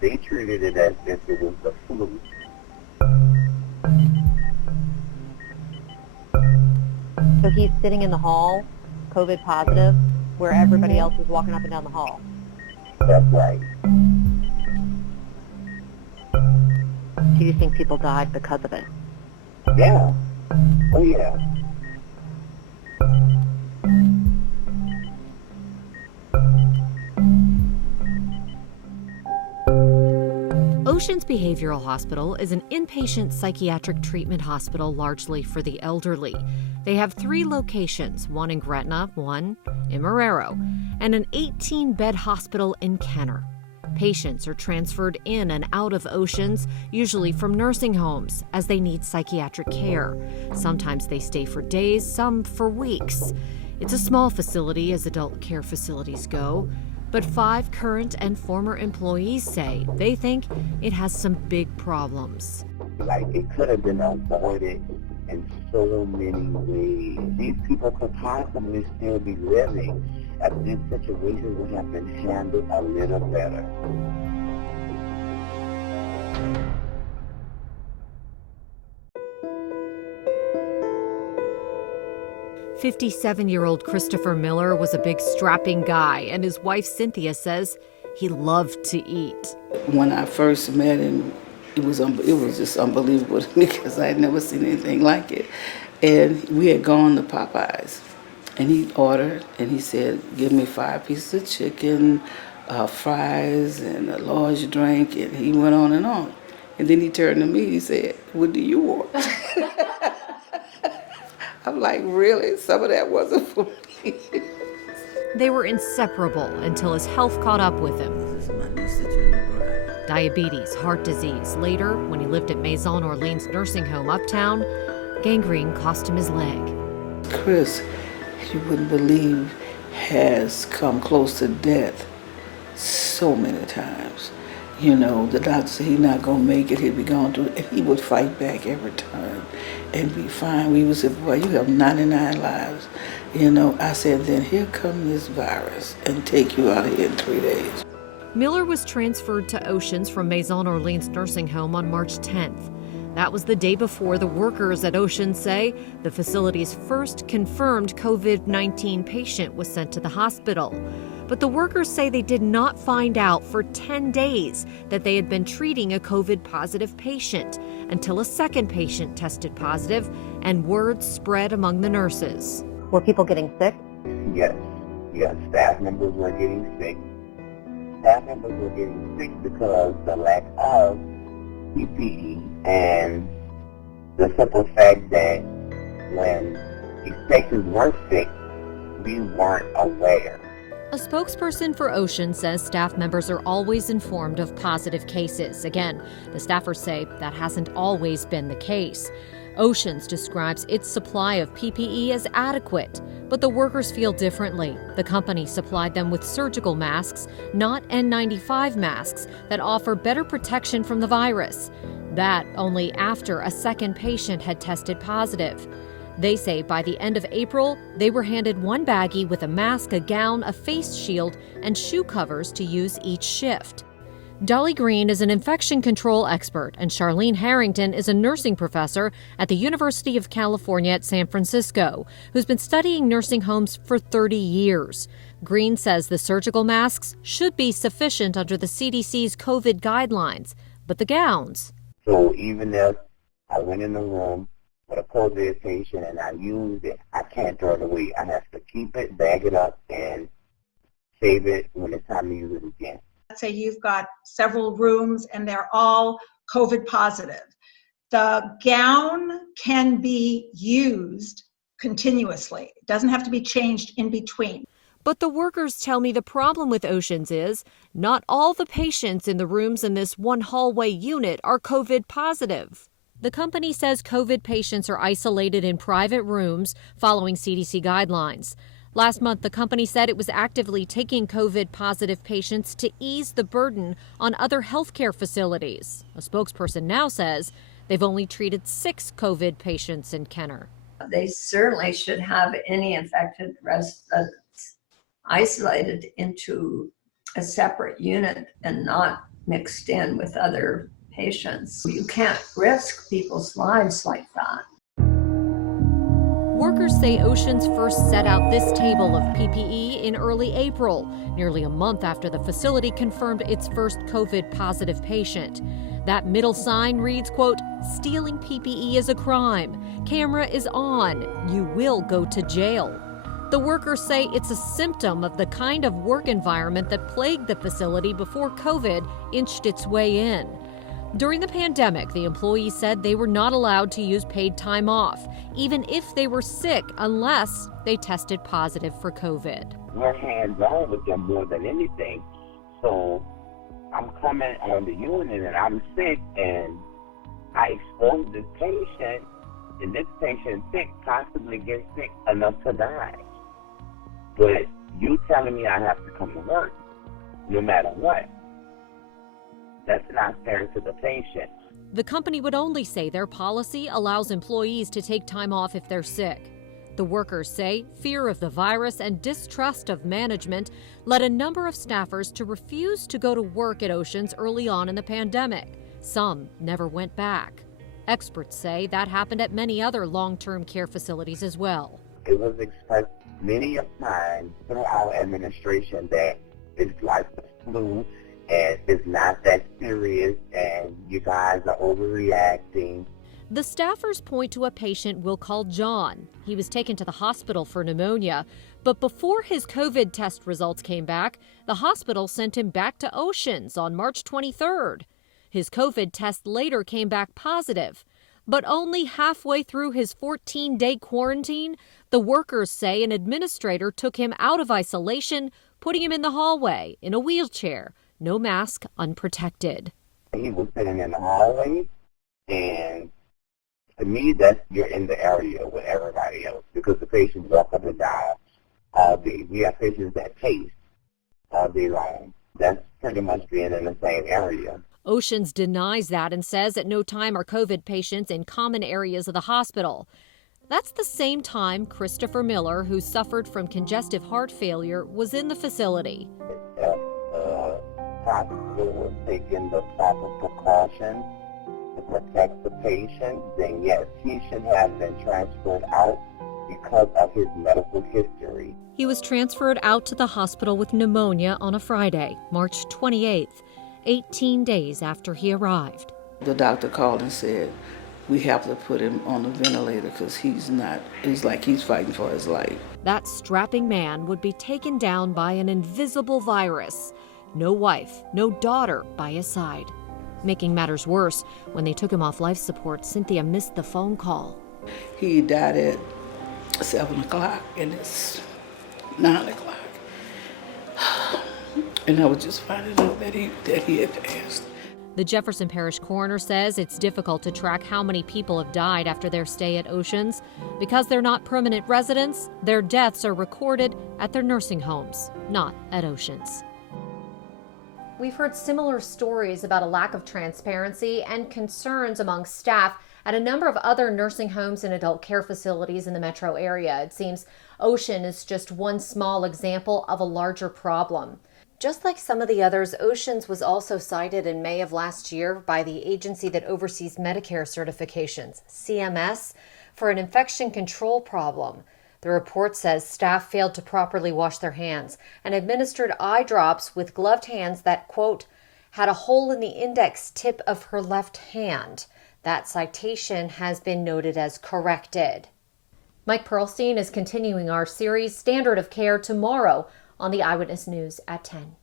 They treated it as if it was the flu. So he's sitting in the hall, COVID positive, where everybody else is walking up and down the hall. That's right. Do you think people died because of it? Yeah. Oh, yeah. Oceans Behavioral Hospital is an inpatient psychiatric treatment hospital largely for the elderly. They have 3 locations, one in Gretna, one in Marrero, and an 18-bed hospital in Kenner. Patients are transferred in and out of Oceans, usually from nursing homes, as they need psychiatric care. Sometimes they stay for days, some for weeks. It's a small facility as adult care facilities go, but 5 current and former employees say they think it has some big problems. Like, it could have been avoided in so many ways. These people could possibly still be living if this situation would have been handled a little better. 57-year-old Christopher Miller was a big strapping guy, and his wife Cynthia says he loved to eat. When I first met him, it was just unbelievable to me because I had never seen anything like it. And we had gone to Popeyes, and he ordered, and he said, give me 5 pieces of chicken, fries, and a large drink, and he went on. And then he turned to me, he said, what do you want? I'm like, really? Some of that wasn't for me. They were inseparable until his health caught up with him. Diabetes, heart disease. Later, when he lived at Maison Orleans nursing home uptown, gangrene cost him his leg. Chris, you wouldn't believe, has come close to death so many times. You know, the doctor said he's not going to make it, he'd be going through it, and he would fight back every time and be fine. We would say, boy, you have 99 lives. You know, I said, then here comes this virus and take you out of here in 3 days. Miller was transferred to Oceans from Maison Orleans nursing home on March 10th. That was the day before the workers at Oceans say the facility's first confirmed COVID-19 patient was sent to the hospital. But the workers say they did not find out for 10 days that they had been treating a COVID-positive patient until a second patient tested positive and word spread among the nurses. Were people getting sick? Yes. Yes, staff members were getting sick. Staff members were getting sick because the lack of PPE and the simple fact that when these patients were sick, we weren't aware. A spokesperson for Oceans says staff members are always informed of positive cases. Again, the staffers say that hasn't always been the case. Oceans describes its supply of PPE as adequate, but the workers feel differently. The company supplied them with surgical masks, not N95 masks, that offer better protection from the virus. That only after a second patient had tested positive. They say by the end of April, they were handed one baggie with a mask, a gown, a face shield, and shoe covers to use each shift. Dolly Green is an infection control expert, and Charlene Harrington is a nursing professor at the University of California at San Francisco, who's been studying nursing homes for 30 years. Green says the surgical masks should be sufficient under the CDC's COVID guidelines, but the gowns. So even if I went in the room with a COVID patient and I used it, I can't throw it away. I have to keep it, bag it up, and save it when it's time to use it again. Let's say you've got several rooms and they're all COVID positive. The gown can be used continuously. It doesn't have to be changed in between. But the workers tell me the problem with Oceans is not all the patients in the rooms in this one hallway unit are COVID positive. The company says COVID patients are isolated in private rooms following CDC guidelines. Last month, the company said it was actively taking COVID-positive patients to ease the burden on other healthcare facilities. A spokesperson now says they've only treated 6 COVID patients in Kenner. They certainly should have any infected residents isolated into a separate unit and not mixed in with other patients. You can't risk people's lives like that. Workers say Oceans first set out this table of PPE in early April, nearly a month after the facility confirmed its first COVID-positive patient. That middle sign reads, quote, "Stealing PPE is a crime. Camera is on. You will go to jail." The workers say it's a symptom of the kind of work environment that plagued the facility before COVID inched its way in. During the pandemic, the employees said they were not allowed to use paid time off, even if they were sick, unless they tested positive for COVID. We're hands-on with them more than anything. So I'm coming on the unit and I'm sick and I expose this patient, and this patient sick possibly gets sick enough to die. But you telling me I have to come to work no matter what. That's not fair to the patient. The company would only say their policy allows employees to take time off if they're sick. The workers say fear of the virus and distrust of management led a number of staffers to refuse to go to work at Oceans early on in the pandemic. Some never went back. Experts say that happened at many other long-term care facilities as well. It was expressed many a time through our administration that it's like the flu and it's not that serious and you guys are overreacting. The staffers point to a patient we'll call John. He was taken to the hospital for pneumonia, but before his COVID test results came back, the hospital sent him back to Oceans on March 23rd. His COVID test later came back positive, but only halfway through his 14-day quarantine, the workers say an administrator took him out of isolation, putting him in the hallway in a wheelchair, no mask, unprotected. He was sitting in the hallway, and to me, that's you're in the area with everybody else because the patients walk up and down all day. We have patients that taste all day long. That's pretty much being in the same area. Oceans denies that and says at no time are COVID patients in common areas of the hospital. That's the same time Christopher Miller, who suffered from congestive heart failure, was in the facility. If the hospital was taking the proper precautions to protect the patient, then yes, he should have been transferred out because of his medical history. He was transferred out to the hospital with pneumonia on a Friday, March 28th, 18 days after he arrived. The doctor called and said, we have to put him on a ventilator because it's like he's fighting for his life. That strapping man would be taken down by an invisible virus. No wife, no daughter by his side. Making matters worse, when they took him off life support, Cynthia missed the phone call. He died at 7 o'clock and it's 9 o'clock. And I was just finding out that he had passed. The Jefferson Parish coroner says it's difficult to track how many people have died after their stay at Oceans. Because they're not permanent residents, their deaths are recorded at their nursing homes, not at Oceans. We've heard similar stories about a lack of transparency and concerns among staff at a number of other nursing homes and adult care facilities in the metro area. It seems Ocean is just one small example of a larger problem. Just like some of the others, Oceans was also cited in May of last year by the agency that oversees Medicare certifications, CMS, for an infection control problem. The report says staff failed to properly wash their hands and administered eye drops with gloved hands that, quote, had a hole in the index tip of her left hand. That citation has been noted as corrected. Mike Perlstein is continuing our series Standard of Care tomorrow on the Eyewitness News at 10.